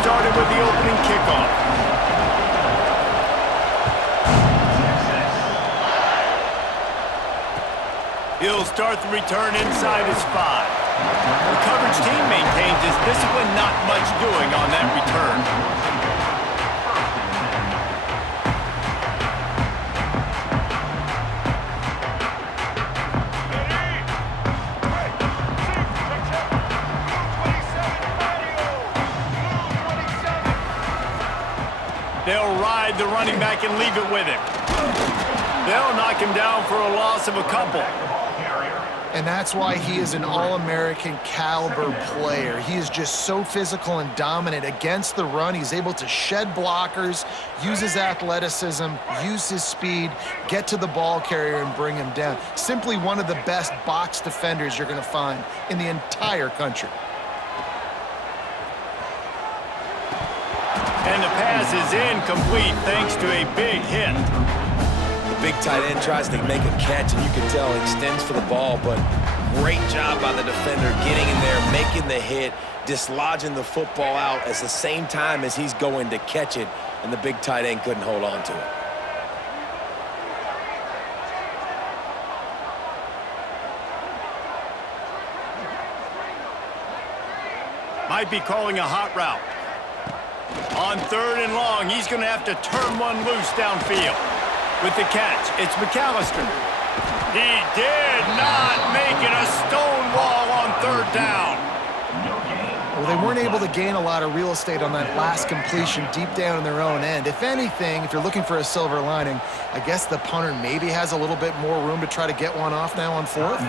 started with the opening kickoff. He'll start the return inside his 5. The coverage team maintains his discipline, not much doing on that return. They'll ride the running back and leave it with him. They'll knock him down for a loss of a couple. And that's why he is an All-American caliber player. He is just so physical and dominant against the run. He's able to shed blockers, use his athleticism, use his speed, get to the ball carrier and bring him down. Simply one of the best box defenders you're going to find in the entire country. And the pass is incomplete thanks to a big hit. The big tight end tries to make a catch, and you can tell he extends for the ball, but great job by the defender getting in there, making the hit, dislodging the football out at the same time as he's going to catch it, and the big tight end couldn't hold on to it. Might be calling a hot route. On 3rd and long, he's going to have to turn one loose downfield. With the catch, it's McAllister. He did not make it a stone wall on 3rd down. Well, they weren't able to gain a lot of real estate on that last completion deep down in their own end. If anything, if you're looking for a silver lining, I guess the punter maybe has a little bit more room to try to get one off now on 4th.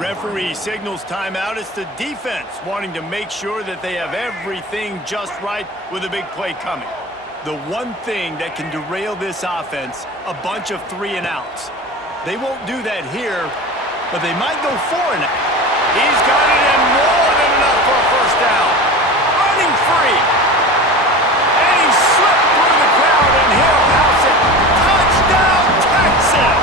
Referee signals timeout. It's the defense wanting to make sure that they have everything just right with a big play coming. The one thing that can derail this offense, a bunch of 3-and-outs. They won't do that here, but they might go 4-and-out. He's got it in more than enough for a first down. Running free. And he slipped through the crowd, and he'll house it. Touchdown, Texas!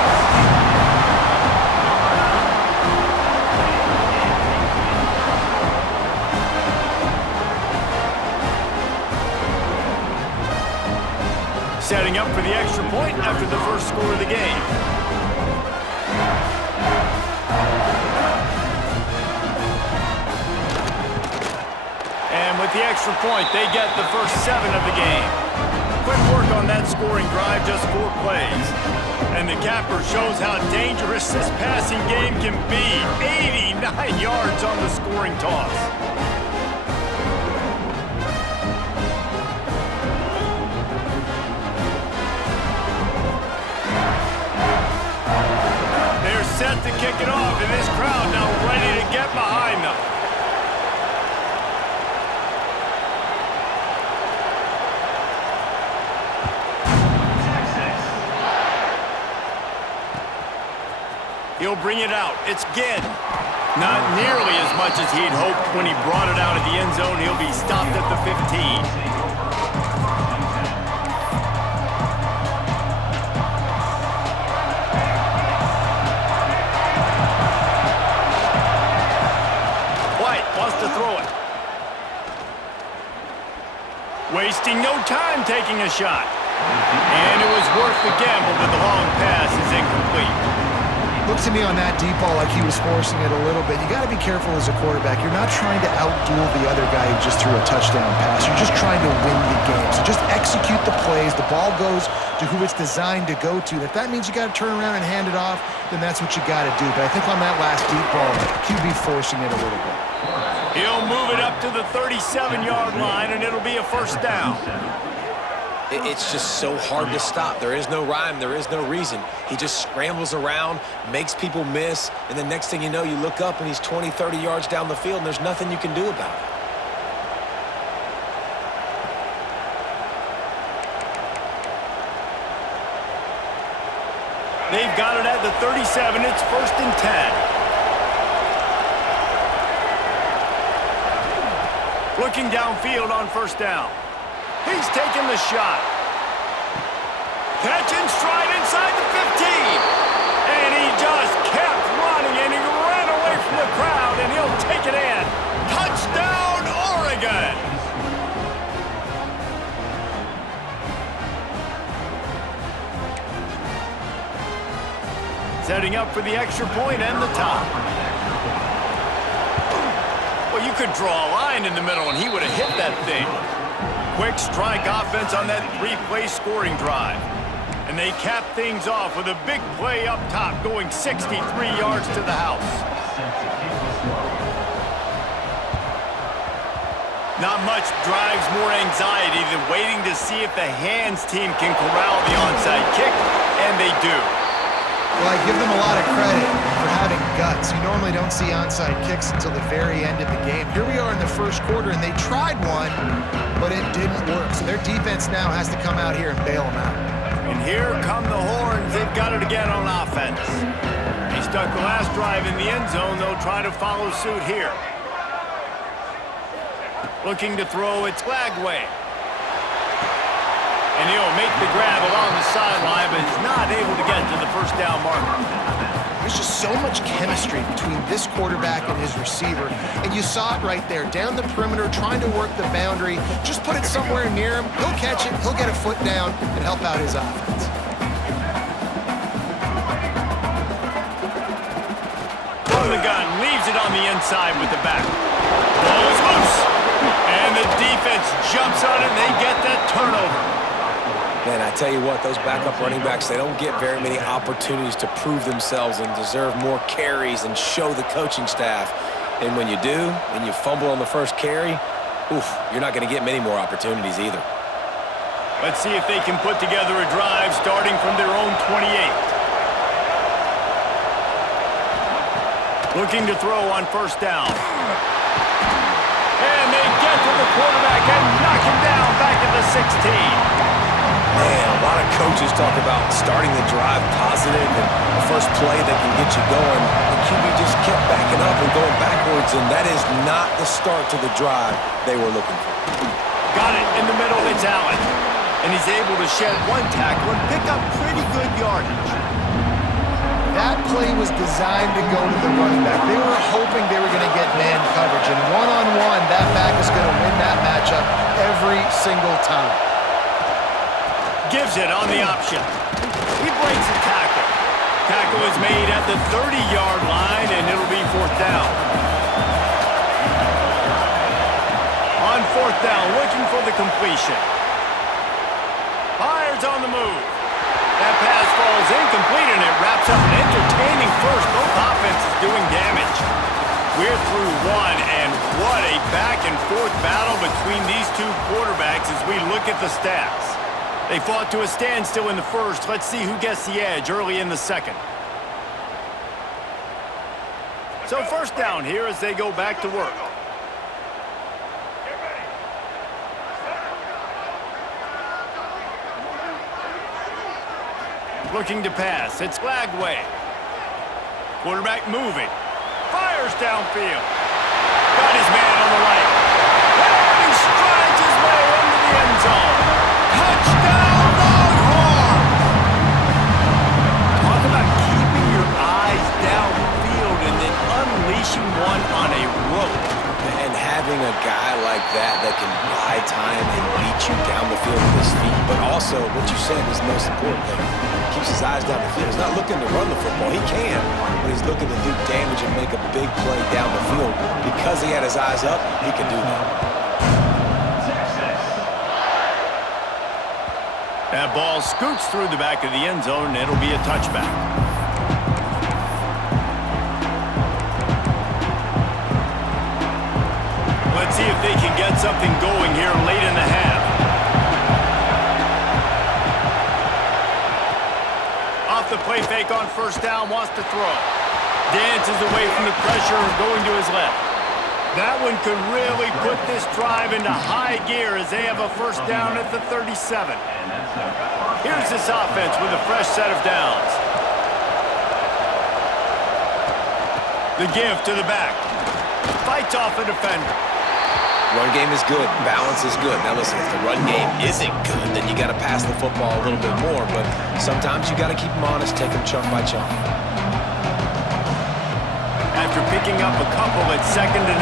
Setting up for the extra point after the first score of the game. And with the extra point, they get the first 7 of the game. Quick work on that scoring drive, just 4 plays. And the capper shows how dangerous this passing game can be. 89 yards on the scoring toss. Set to kick it off, and this crowd now ready to get behind them. He'll bring it out. It's Ginn. Not nearly as much as he'd hoped when he brought it out of the end zone. He'll be stopped at the 15. To throw it. Wasting no time taking a shot. And it was worth the gamble, but the long pass is incomplete. Looked to me on that deep ball like he was forcing it a little bit. You got to be careful as a quarterback. You're not trying to outduel the other guy who just threw a touchdown pass. You're just trying to win the game. So just execute the plays. The ball goes to who it's designed to go to. And if that means you got to turn around and hand it off, then that's what you got to do. But I think on that last deep ball, QB forcing it a little bit. He'll move it up to the 37-yard line, and it'll be a first down. It's just so hard to stop. There is no rhyme. There is no reason. He just scrambles around, makes people miss, and the next thing you know, you look up and he's 20, 30 yards down the field, and there's nothing you can do about it. They've got it at the 37. It's 1st and 10. Looking downfield on first down. He's taking the shot. Catch and stride inside the 15. And he just kept running, and he ran away from the crowd, and he'll take it in. Touchdown, Oregon! setting up for the extra point and the top. Well, you could draw a line in the middle, and he would have hit that thing. Quick strike offense on that three-play scoring drive. And they cap things off with a big play up top, going 63 yards to the house. Not much drives more anxiety than waiting to see if the hands team can corral the onside kick, and they do. Well, I give them a lot of credit for having guts. You normally don't see onside kicks until the very end of the game. Here we are in the first quarter, and they tried one, but it didn't work. So their defense now has to come out here and bail them out. And here come the horns. They've got it again on offense. They stuck the last drive in the end zone. They'll try to follow suit here. Looking to throw, it's Lagway. And he'll make the grab along the sideline, but is not able to get to the first down marker. There's just so much chemistry between this quarterback and his receiver. And you saw it right there, down the perimeter, trying to work the boundary. Just put it somewhere near him. He'll catch it, he'll get a foot down, and help out his offense. From the gun, leaves it on the inside with the back. Ball is loose. And the defense jumps on it, and they get that turnover. Man, I tell you what, those backup running backs, they don't get very many opportunities to prove themselves and deserve more carries and show the coaching staff. And when you do, and you fumble on the first carry, you're not going to get many more opportunities either. Let's see if they can put together a drive starting from their own 28. Looking to throw on first down. And they get to the quarterback and knock him down back at the 16. Man, a lot of coaches talk about starting the drive positive and the first play that can get you going. The QB just kept backing up and going backwards, and that is not the start to the drive they were looking for. Got it in the middle, it's Allen. And he's able to shed one tackle and pick up pretty good yardage. That play was designed to go to the running back. They were hoping they were going to get man coverage, and one-on-one, that back is going to win that matchup every single time. Gives it on the option. He breaks the tackle. Tackle is made at the 30-yard line, and it'll be fourth down. On fourth down, looking for the completion. Fires on the move. That pass falls incomplete, and it wraps up an entertaining first. Both offenses doing damage. We're through one, and what a back-and-forth battle between these two quarterbacks as we look at the stats. They fought to a standstill in the first. Let's see who gets the edge early in the second. So first down here as they go back to work. Looking to pass. It's Lagway. Quarterback moving. Fires downfield. Got his man on the right. And he strides his way into the end zone. Touchdown, Longhorns! Talk about keeping your eyes downfield and then unleashing one on a rope. And having a guy like that can buy time and beat you down the field with his feet, but also, what you said is the most important thing. Keeps his eyes down the field. He's not looking to run the football. He can, but he's looking to do damage and make a big play down the field. Because he had his eyes up, he can do that. That ball scoots through the back of the end zone, and it'll be a touchback. Let's see if they can get something going here late in the half. Off the play fake on first down, wants to throw. Dances away from the pressure, going to his left. That one could really put this drive into high gear as they have a first down at the 37. Here's this offense with a fresh set of downs. The give to the back. Fights off a defender. Run game is good. Balance is good. Now listen, if the run game isn't good, then you got to pass the football a little bit more. But sometimes you got to keep them honest, take them chunk by chunk. After picking up a couple at 2nd and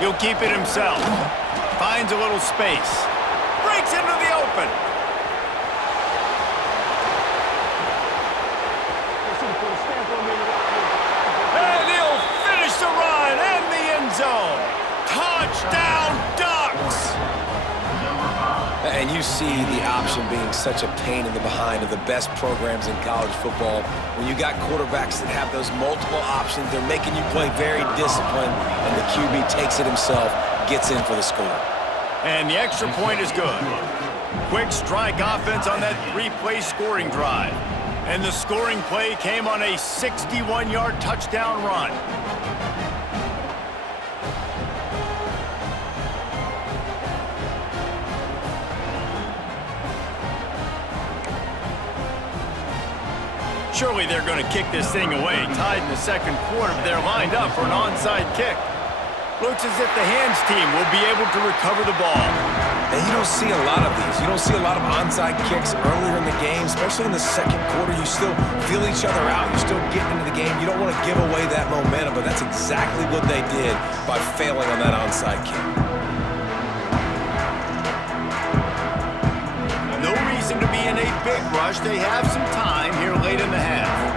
8. He'll keep it himself. Finds a little space. Breaks into the open. see the option being such a pain in the behind of the best programs in college football. When you got quarterbacks that have those multiple options, they're making you play very disciplined, and the QB takes it himself, gets in for the score. And the extra point is good. Quick strike offense on that 3-play scoring drive. And the scoring play came on a 61-yard touchdown run. Surely they're going to kick this thing away. Tied in the second quarter, but they're lined up for an onside kick. Looks as if the hands team will be able to recover the ball. And you don't see a lot of these. You don't see a lot of onside kicks earlier in the game, especially in the second quarter. You still feel each other out. You're still getting into the game. You don't want to give away that momentum, but that's exactly what they did by failing on that onside kick. No reason to be in a big rush. They have some time here late in the half.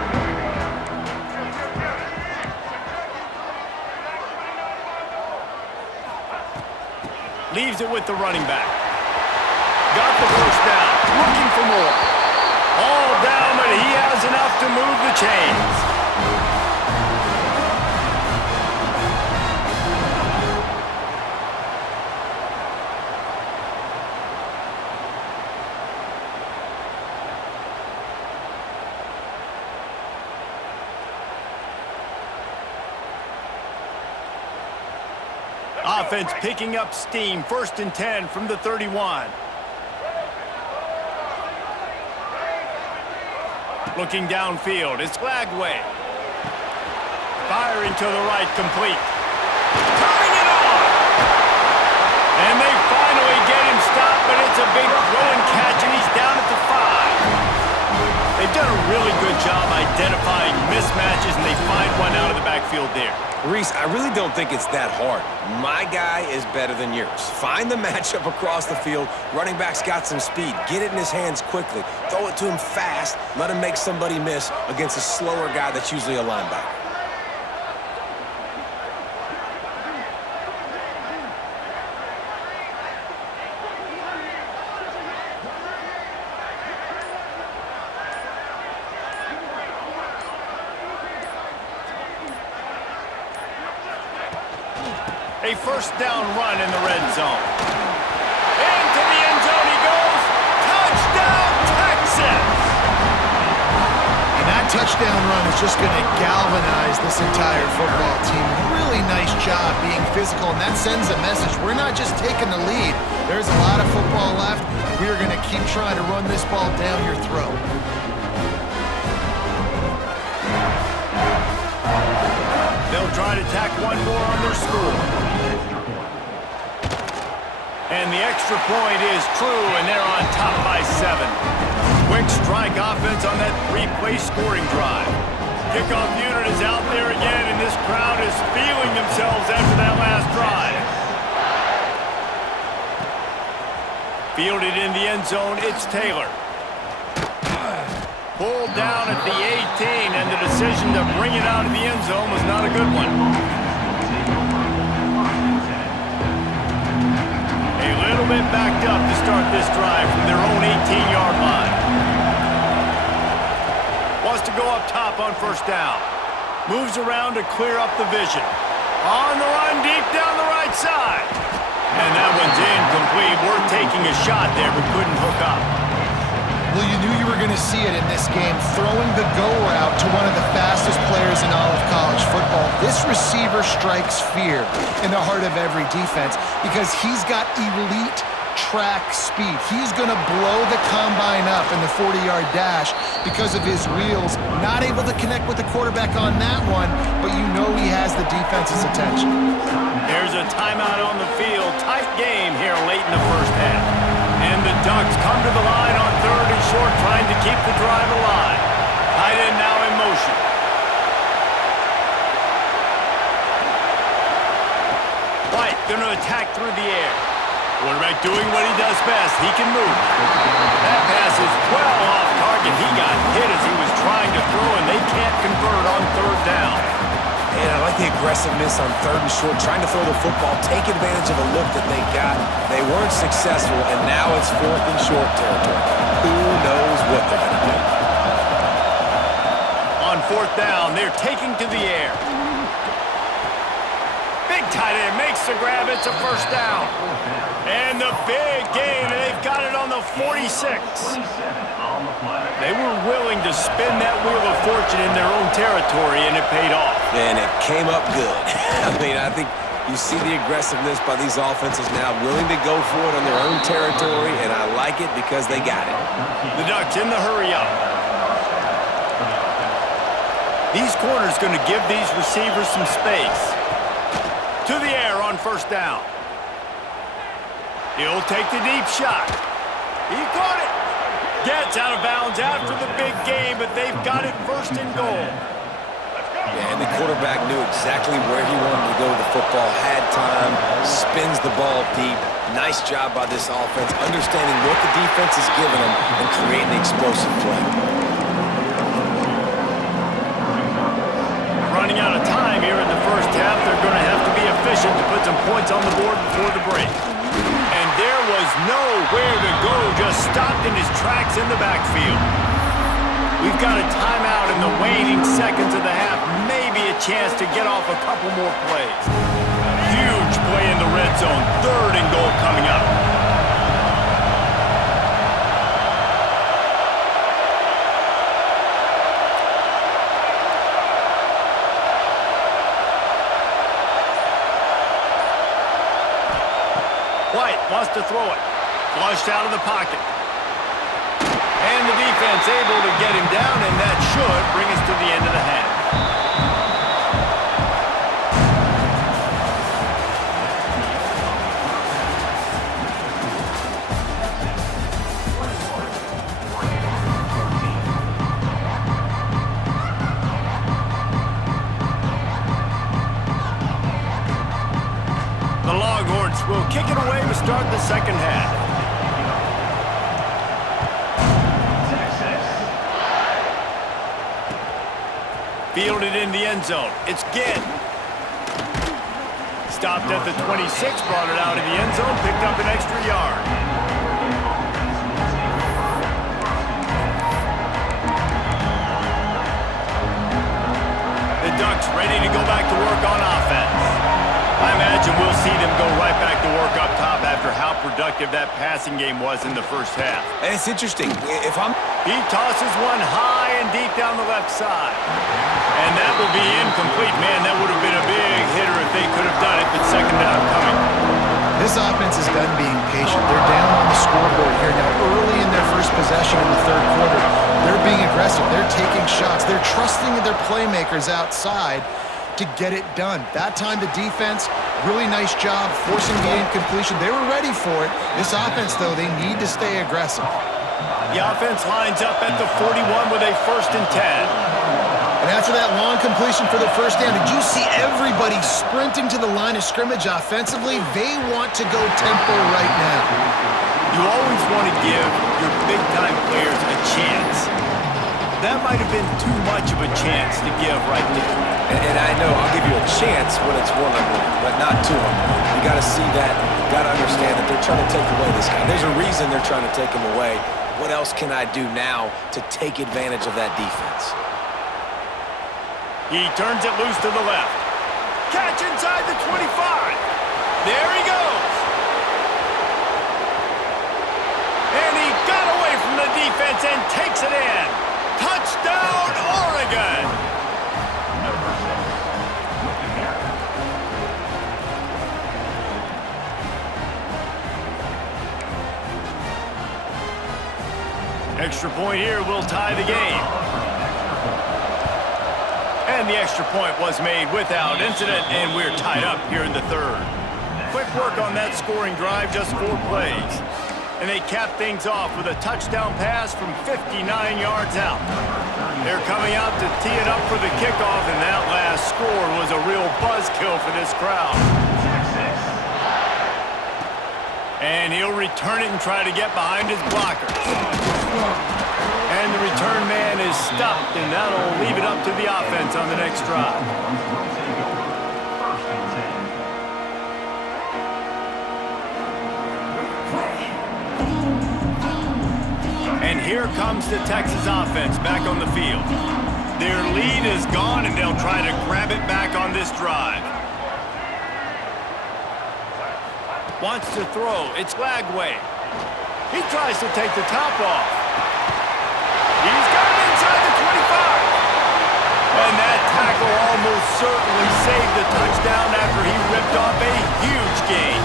Leaves it with the running back. Got the first down. Looking for more. All down, but he has enough to move the chains. Offense picking up steam. 1st and 10 from the 31. Looking downfield. It's Lagway. Firing to the right, complete. Turning it on! And they finally get him stopped, but it's a big throw and catch, and he's down at the 5. They've done a really good job identifying mismatches, and they find one out of the backfield there. Reese, I really don't think it's that hard. My guy is better than yours. Find the matchup across the field. Running back's got some speed. Get it in his hands quickly. Throw it to him fast. Let him make somebody miss against a slower guy that's usually a linebacker. A first down run in the red zone. Into the end zone he goes. Touchdown, Texas! And that touchdown run is just going to galvanize this entire football team. Really nice job being physical, and that sends a message. We're not just taking the lead. There's a lot of football left. We are going to keep trying to run this ball down your throat. They'll try to tack one more on their score. And the extra point is true, and they're on top by 7. Quick strike offense on that 3-play scoring drive. Kickoff unit is out there again, and this crowd is feeling themselves after that last drive. Fielded in the end zone, it's Taylor. Pulled down at the 18, and the decision to bring it out of the end zone was not a good one. A little bit backed up to start this drive from their own 18-yard line. Wants to go up top on first down. Moves around to clear up the vision. On the run, deep down the right side. And that one's incomplete. Worth taking a shot there, but couldn't hook up. Well, you knew you were going to see it in this game, throwing the go route to one of the fastest players in all of college football. This receiver strikes fear in the heart of every defense because he's got elite track speed. He's going to blow the combine up in the 40-yard dash because of his wheels. Not able to connect with the quarterback on that one, but you know he has the defense's attention. There's a timeout on the field. Tight game here late in the first half. And the Ducks come to the line on 3rd and short, trying to keep the drive alive. Tight end now in motion. White going to attack through the air. Quarterback doing what he does best. He can move. That pass is well off target. He got hit as he was trying to throw, and they can't convert on 3rd down. And I like the aggressiveness on 3rd and short, trying to throw the football, take advantage of a look that they got. They weren't successful, and now it's 4th and short territory. Who knows what they're going to do? On 4th down, they're taking to the air. Big tight end makes the grab. It's a 1st down. And the big gain, and they've got it on the 46. They were willing to spin that wheel of fortune in their own territory, and it paid off. And it came up good. I mean, I think you see the aggressiveness by these offenses now, willing to go for it on their own territory, and I like it because they got it. The Ducks in the hurry up. These corners going to give these receivers some space. To the air on 1st down. He'll take the deep shot. He caught it. Gets out of bounds after the big game, but they've got it 1st and goal. Yeah, and the quarterback knew exactly where he wanted to go with the football, had time, spins the ball deep. Nice job by this offense, understanding what the defense is giving them and creating the explosive play. Running out of time here in the 1st half, they're going to have to be efficient to put some points on the board before the break. And there was nowhere to go, just stopped in his tracks in the backfield. We've got a timeout in the waning seconds of the half, maybe a chance to get off a couple more plays. Huge play in the red zone, 3rd and goal coming up. White wants to throw it. Flushed out of the pocket. And the defense able to get him down, and that should bring us to the end of the half. The Longhorns will kick it away to start the 2nd half. Fielded in the end zone. It's Ginn. Stopped at the 26, brought it out of the end zone, picked up an extra yard. The Ducks ready to go back to work on offense. I imagine we'll see them go right back to work up top after how productive that passing game was in the 1st half. And it's interesting. He tosses one high and deep down the left side. And that will be incomplete. Man, that would have been a big hitter if they could have done it, but 2nd down coming. This offense is done being patient. They're down on the scoreboard here now early in their 1st possession in the 3rd quarter. They're being aggressive. They're taking shots. They're trusting their playmakers outside to get it done. That time the defense, really nice job forcing the incompletion. They were ready for it. This offense, though, they need to stay aggressive. The offense lines up at the 41 with a 1st and 10. And after that long completion for the 1st down, did you see everybody sprinting to the line of scrimmage offensively? They want to go tempo right now. You always want to give your big-time players a chance. That might have been too much of a chance to give right there. And I know I'll give you a chance when it's 1-on-1, but not 2-on-1. You got to see that, got to understand that they're trying to take away this guy. There's a reason they're trying to take him away. What else can I do now to take advantage of that defense? He turns it loose to the left. Catch inside the 25. There he goes. And he got away from the defense and takes it in. Touchdown, Oregon. Extra point here will tie the game. And the extra point was made without incident, and we're tied up here in the 3rd. Quick work on that scoring drive, just 4 plays. And they cap things off with a touchdown pass from 59 yards out. They're coming out to tee it up for the kickoff, and that last score was a real buzzkill for this crowd. And he'll return it and try to get behind his blockers. And the return man is stopped, and that'll leave it up to the offense on the next drive. here comes the Texas offense back on the field. Their lead is gone, and they'll try to grab it back on this drive. Wants to throw. It's Lagway. He tries to take the top off. He's got it inside the 25. And that tackle almost certainly saved the touchdown after he ripped off a huge gain.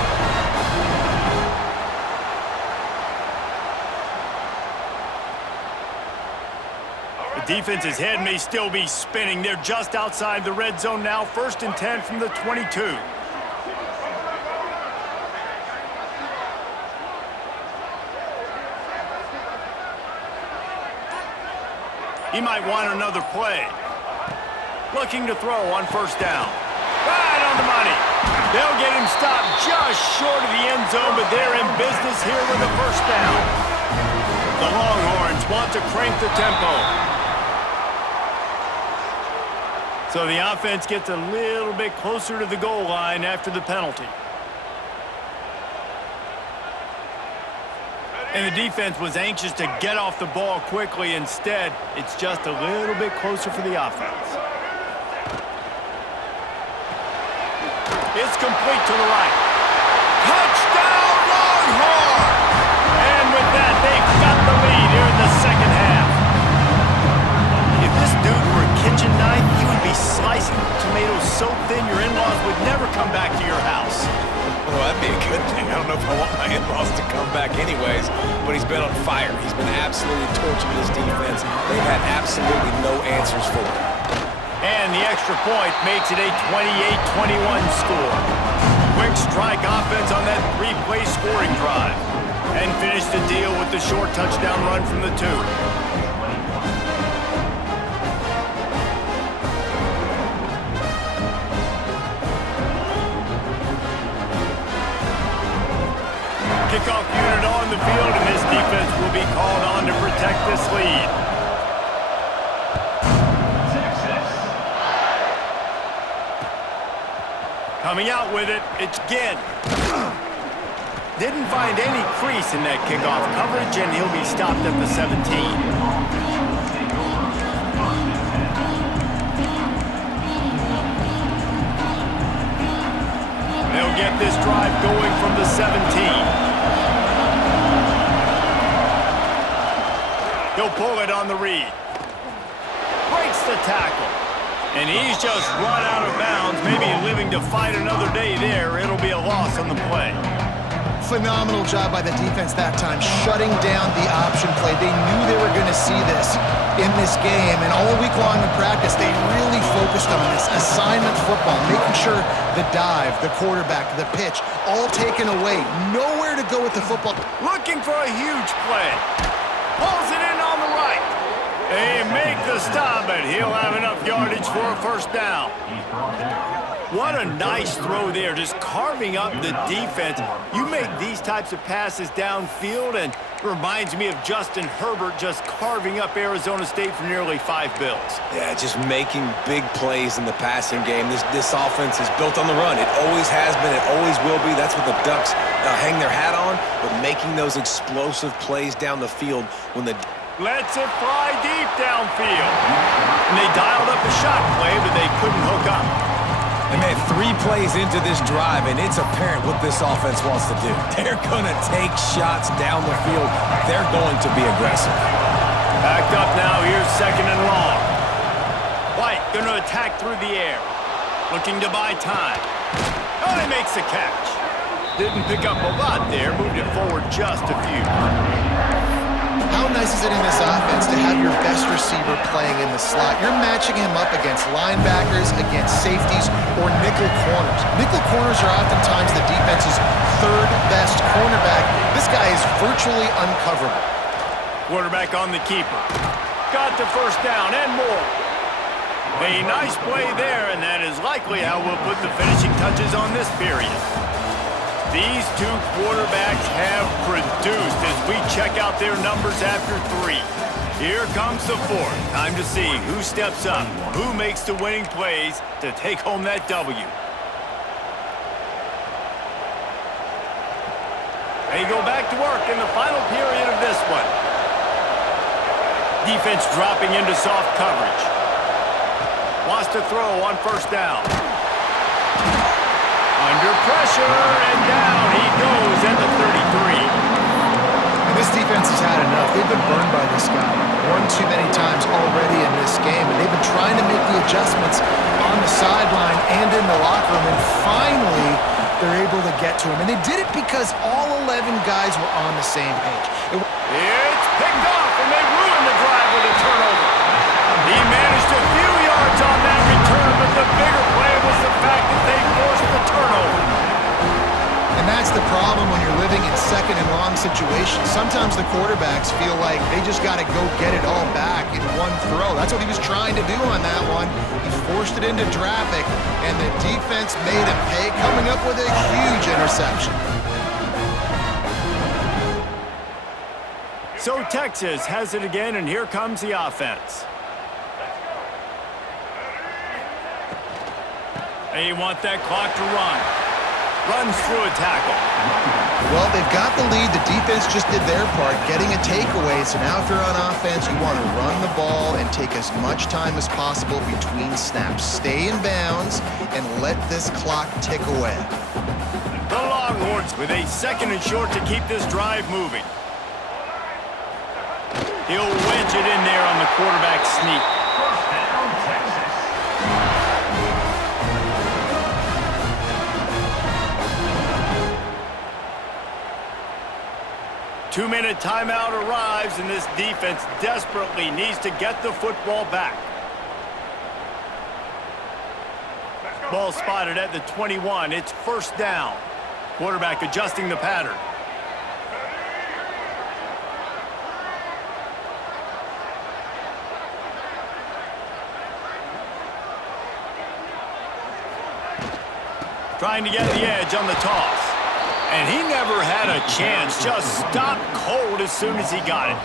The defense's head may still be spinning. They're just outside the red zone now. 1st and 10 from the 22. He might want another play. Looking to throw on 1st down. Right on the money. They'll get him stopped just short of the end zone, but they're in business here with a 1st down. The Longhorns want to crank the tempo. So the offense gets a little bit closer to the goal line after the penalty. And the defense was anxious to get off the ball quickly. Instead, it's just a little bit closer for the offense. It's complete to the right. Touchdown, Longhorns! And with that, they've got the lead here in the 2nd half. If this dude were a kitchen knife, he would be slicing tomatoes so thin your in-laws would never come back to your house. Well, that'd be a good thing. I don't know if I want my in-laws to come back anyways, but he's been on fire. He's been absolutely torching this defense. They've had absolutely no answers for him. And the extra point makes it a 28-21 score. Quick strike offense on that 3-play scoring drive. And finish the deal with the short touchdown run from the 2. Kickoff unit on the field, and this defense will be called on to protect this lead. Coming out with it, it's Ginn. Didn't find any crease in that kickoff coverage, and he'll be stopped at the 17. They'll get this drive going from the 17. He'll pull it on the read. Breaks the tackle. And he's just run out of bounds, maybe living to fight another day there. It'll be a loss on the play. Phenomenal job by the defense that time, shutting down the option play. They knew they were going to see this in this game, and all week long in practice, they really focused on this assignment football, making sure the dive, the quarterback, the pitch, all taken away. Nowhere to go with the football. Looking for a huge play. Pulls it in on the right. They make the stop, but he'll have enough yardage for a 1st down. What a nice throw there, just carving up the defense. You make these types of passes downfield, and it reminds me of Justin Herbert just carving up Arizona State for nearly 5 bills. Yeah, just making big plays in the passing game. This offense is built on the run. It always has been. It always will be. That's what the Ducks hang their hat on, but making those explosive plays down the field when the lets it fly deep downfield. And they dialed up a shot play, but they couldn't hook up. And man, 3 plays into this drive, and it's apparent what this offense wants to do. They're going to take shots down the field. They're going to be aggressive. Backed up now. Here's 2nd and long. White going to attack through the air. Looking to buy time. Oh, he makes the catch. Didn't pick up a lot there. Moved it forward just a few. How nice is it in this offense to have your best receiver playing in the slot? You're matching him up against linebackers, against safeties, or nickel corners. Nickel corners are oftentimes the defense's 3rd best cornerback. This guy is virtually uncoverable. Quarterback on the keeper. Got the 1st down and more. A nice play there, and that is likely how we'll put the finishing touches on this period. These 2 quarterbacks have produced as we check out their numbers after 3. Here comes the 4th. Time to see who steps up, who makes the winning plays to take home that W. They go back to work in the final period of this one. Defense dropping into soft coverage. Wants to throw on first down. Under pressure, and down he goes at the 33. And this defense has had enough. They've been burned by this guy one too many times already in this game, and they've been trying to make the adjustments on the sideline and in the locker room, and finally they're able to get to him. And they did it because all 11 guys were on the same page. It's picked off, and they ruined the drive with a turnover. He managed a few yards on that return, but the bigger play was the fact that they forced the turnover. And that's the problem when you're living in second and long situations. Sometimes the quarterbacks feel like they just got to go get it all back in one throw. That's what he was trying to do on that one. He forced it into traffic, and the defense made him pay, coming up with a huge interception. So Texas has it again, and here comes the offense. They want that clock to run. Runs through a tackle. Well, they've got the lead. The defense just did their part, getting a takeaway. So now if you're on offense, you want to run the ball and take as much time as possible between snaps. Stay in bounds and let this clock tick away. The Longhorns with a second and short to keep this drive moving. He'll wedge it in there on the quarterback sneak. 2-minute timeout arrives, and this defense desperately needs to get the football back. Ball spotted at the 21. It's first down. Quarterback adjusting the pattern. Trying to get the edge on the toss. And he never had a chance. Just stopped cold as soon as he got it.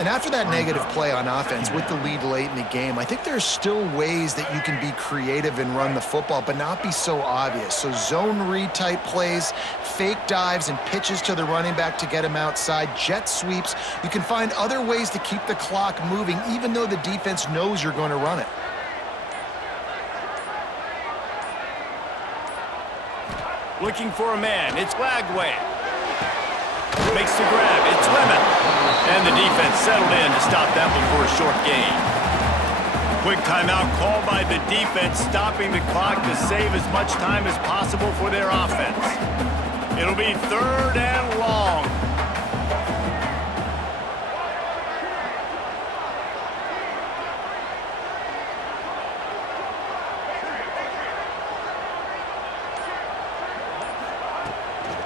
And after that negative play on offense with the lead late in the game, I think there's still ways that you can be creative and run the football, but not be so obvious. So zone read type plays, fake dives and pitches to the running back to get him outside, jet sweeps. You can find other ways to keep the clock moving even though the defense knows you're going to run it. Looking for a man. It's Lagway. Makes the grab. It's Lemon. And the defense settled in to stop that one for a short gain. Quick timeout called by the defense, stopping the clock to save as much time as possible for their offense. It'll be third and long.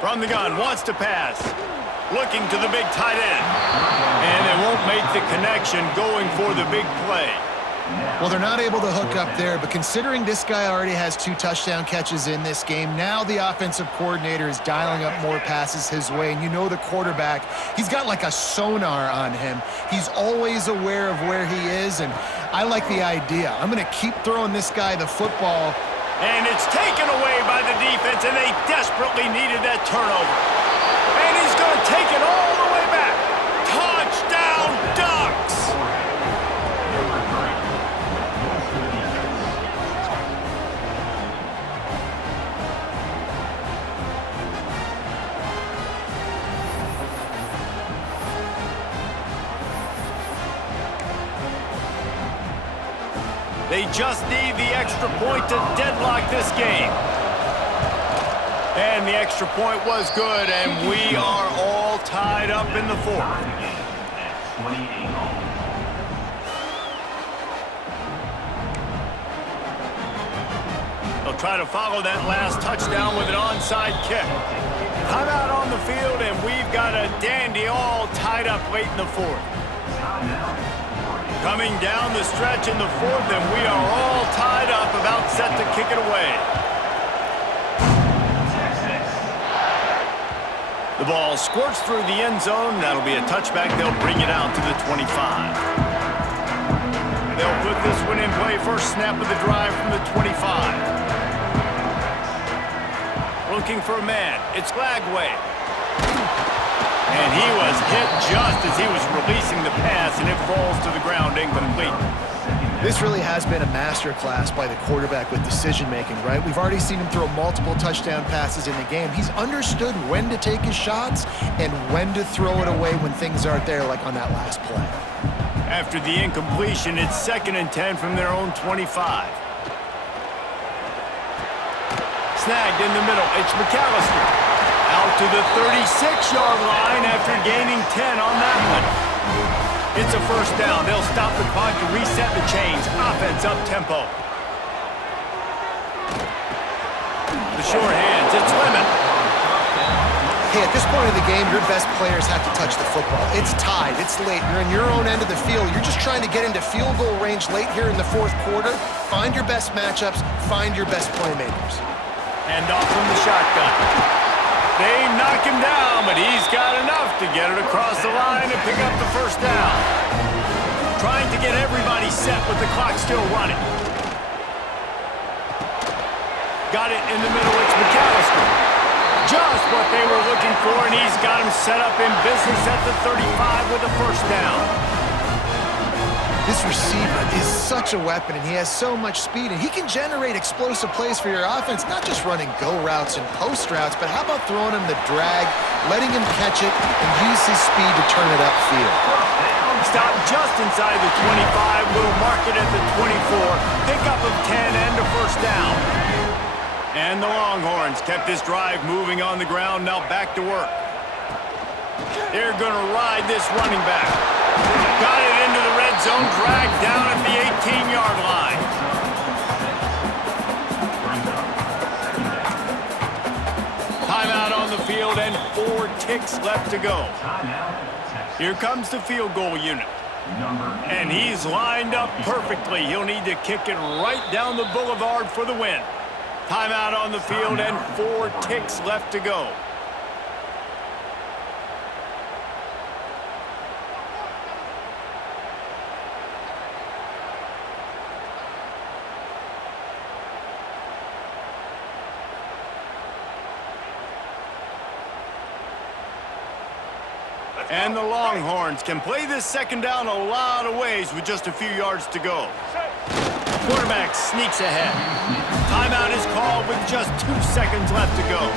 From the gun, wants to pass. Looking to the big tight end. And they won't make the connection, going for the big play. Well, they're not able to hook up there, but considering this guy already has 2 touchdown catches in this game, now the offensive coordinator is dialing up more passes his way. And you know the quarterback, he's got like a sonar on him. He's always aware of where he is, and I like the idea. I'm going to keep throwing this guy the football. And it's taken away by the defense, and they desperately needed that turnover. And he's going to take it all the way back. Touchdown, Ducks! They just need the extra point to deadlock this game. And the extra point was good, and we are all tied up in the fourth. They'll try to follow that last touchdown with an onside kick. Timeout on the field, and we've got a dandy all tied up late in the fourth. Coming down the stretch in the fourth, and we are all tied up, about set to kick it away. The ball squirts through the end zone. That'll be a touchback. They'll bring it out to the 25. They'll put this one in play. First snap of the drive from the 25. Looking for a man. It's Lagway. And he was hit just as he was releasing the pass pass, and it falls to the ground incomplete. This really has been a masterclass by the quarterback with decision-making, right? We've already seen him throw multiple touchdown passes in the game. He's understood when to take his shots and when to throw it away when things aren't there, like on that last play. After the incompletion, it's 2nd and 10 from their own 25. Snagged in the middle, it's McAllister. Out to the 36-yard line after gaining 10 on that one. It's a first down. They'll stop the clock to reset the chains. Offense up-tempo. The short hands, it's Lemon. Hey, at this point of the game, your best players have to touch the football. It's tied. It's late. You're in your own end of the field. You're just trying to get into field goal range late here in the 4th quarter. Find your best matchups. Find your best playmakers. Hand off from the shotgun. They knock him down, but he's got enough to get it across the line and pick up the first down. Trying to get everybody set with the clock still running. Got it in the middle, it's McAllister. Just what they were looking for, and he's got him set up in business at the 35 with a first down. This receiver is such a weapon, and he has so much speed, and he can generate explosive plays for your offense, not just running go routes and post routes, but how about throwing him the drag, letting him catch it, and use his speed to turn it upfield. Stop just inside the 25, will mark it at the 24, pickup of 10 and a first down. And the Longhorns kept this drive moving on the ground, now back to work. They're going to ride this running back. Got it into the red zone, dragged down at the 18-yard line. Timeout on the field and 4 ticks left to go. Here comes the field goal unit. And he's lined up perfectly. He'll need to kick it right down the boulevard for the win. Timeout on the field and 4 ticks left to go. And the Longhorns can play this second down a lot of ways with just a few yards to go. Quarterback sneaks ahead. Timeout is called with just 2 seconds left to go.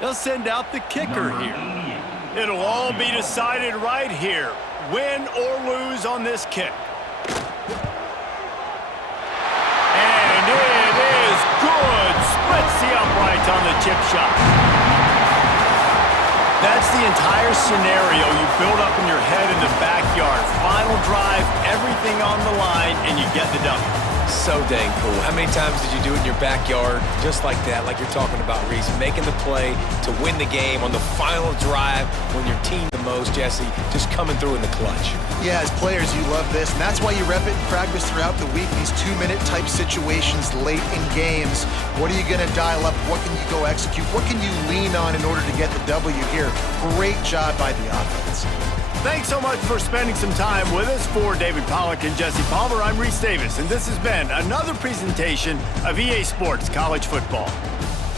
They'll send out the kicker here. It'll all be decided right here. Win or lose on this kick. And it is good. Splits the uprights on the chip shot. That's the entire scenario you build up in your head in the backyard. Final drive, everything on the line, and you get the W. So dang cool. How many times did you do it in your backyard just like that, like you're talking about, Reese? Making the play to win the game on the final drive when your team the most, Jesse, just coming through in the clutch. Yeah, as players, you love this, and that's why you rep it and practice throughout the week, these 2-minute type situations late in games. What are you going to dial up? What can you go execute? What can you lean on in order to get the W here? Great job by the offense. Thanks so much for spending some time with us. For David Pollack and Jesse Palmer, I'm Reese Davis, and this has been another presentation of EA Sports College Football.